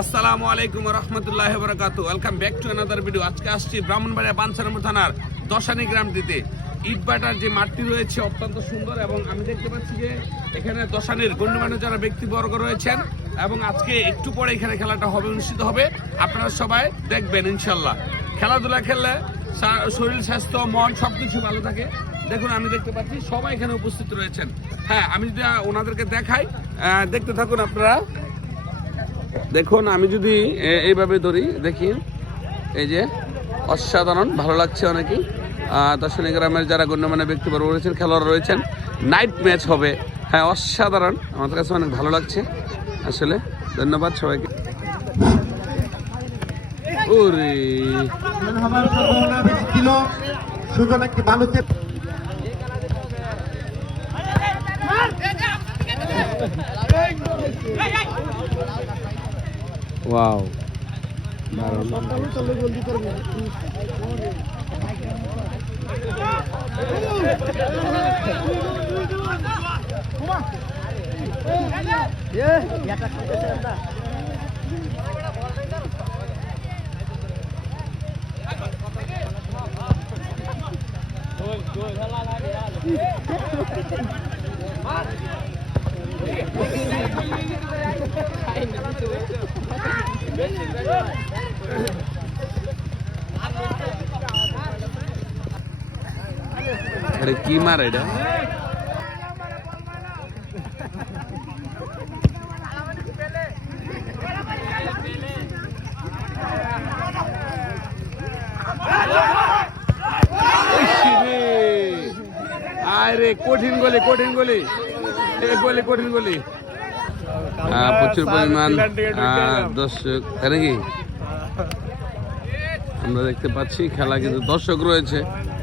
আসসালামু আলাইকুম রহমতুল্লাহ বরকাত welcome back to another video আজকে আসছি ব্রাহ্মণবাড়িয়া বাঞ্ছারামপুর থানার দশানি গ্রামটিতে ইটবাটার যে মাঠটি রয়েছে অত্যন্ত সুন্দর এবং আমি দেখতে পাচ্ছি যে এখানে দশানির গণ্যমান্য যারা ব্যক্তিবর্গ রয়েছেন এবং আজকে একটু পরে এখানে খেলাটা হবে, অনুষ্ঠিত হবে। আপনারা সবাই দেখবেন ইনশাল্লাহ খেলাধুলা খেললে শরীর, স্বাস্থ্য, মন সবকিছু ভালো থাকে। দেখুন, আমি দেখতে পাচ্ছি সবাই এখানে উপস্থিত রয়েছেন। হ্যাঁ আমি যদি ওনাদেরকে দেখাই দেখতে থাকুন আপনারা। দেখুন আমি যদি এইভাবে ধরি দেখি এই যে অসাধারণ ভালো লাগছে অনেকেই দর্শনী গ্রামের যারা গণ্যমান্য ব্যক্তিবর্গ রয়েছেন খেলোয়াড় রয়েছেন নাইট ম্যাচ হবে হ্যাঁ অসাধারণ আমাদের কাছে অনেক ভালো লাগছে আসলে ধন্যবাদ সবাইকে ওরে ভালো চেপ ওয়াও আরে কি মার এটা? আরে কঠিন গলি কঠিন গলি। গলি কঠিন গলি। প্রচুর পরিমাণ আহ, দর্শক তাই নাকি? আমরা দেখতে পাচ্ছি খেলা কিন্তু দর্শক রয়েছে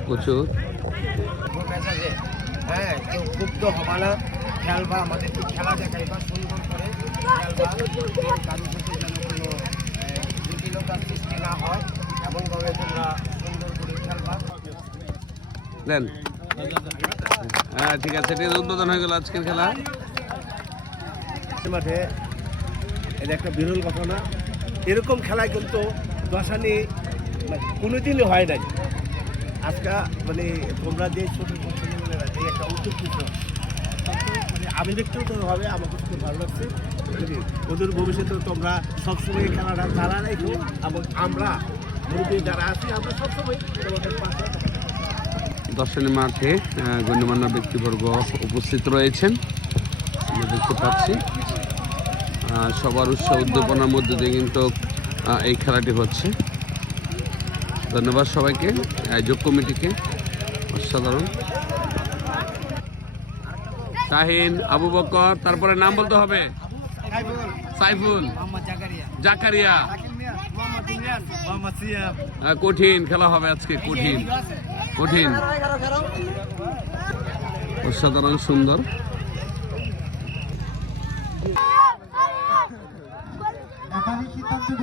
প্রচুর। হ্যাঁ কেউ ক্ষুব্ধ হবা না। খেলবা আমাদের খেলা দেখাইবা সুন্দর করে খেলবা। কারোর সাথে যেন কোনো জটিলতার সৃষ্টি না হয় এমনভাবে তোমরা সুন্দর করে খেলবা। দেন। হ্যাঁ ঠিক আছে এটা উদ্বোধন হয়ে গেল আজকের খেলা। মাঠে এটা একটা বিরল ঘটনা। এরকম খেলায় কিন্তু দশানি মানে কোনোদিনই হয় নাই। আজকে মানে তোমরা যে ছোট ছোট একটা উদ্যোগ নিচ্ছ, মানে তো হবে আমাকে খুব ভালো লাগছে। বুঝলি? ওদের ভবিষ্যতে তোমরা সবসময় খেলাটা তারা রাখো এবং আমরা মুরব্বী যারা আছি আমরা সবসময় তোমাদের পাশে দর্শনী মাঠে গণ্যমান্য ব্যক্তিবর্গ উপস্থিত রয়েছেন। আমরা দেখতে পাচ্ছি। সবার উৎসাহ উদ্দীপনার মধ্যে দিয়ে কিন্তু এই খেলাটি হচ্ছে। ধন্যবাদ সবাইকে আয়োজক কমিটিকে। অসাধারণ। শাহিন আবু বকর, তারপরে নাম বলতে হবে? সাইফুল। জাকারিয়া। কঠিন খেলা হবে আজকে, কঠিন। কঠিন। অসাধারণ, সুন্দর। সিদ্ধান্ত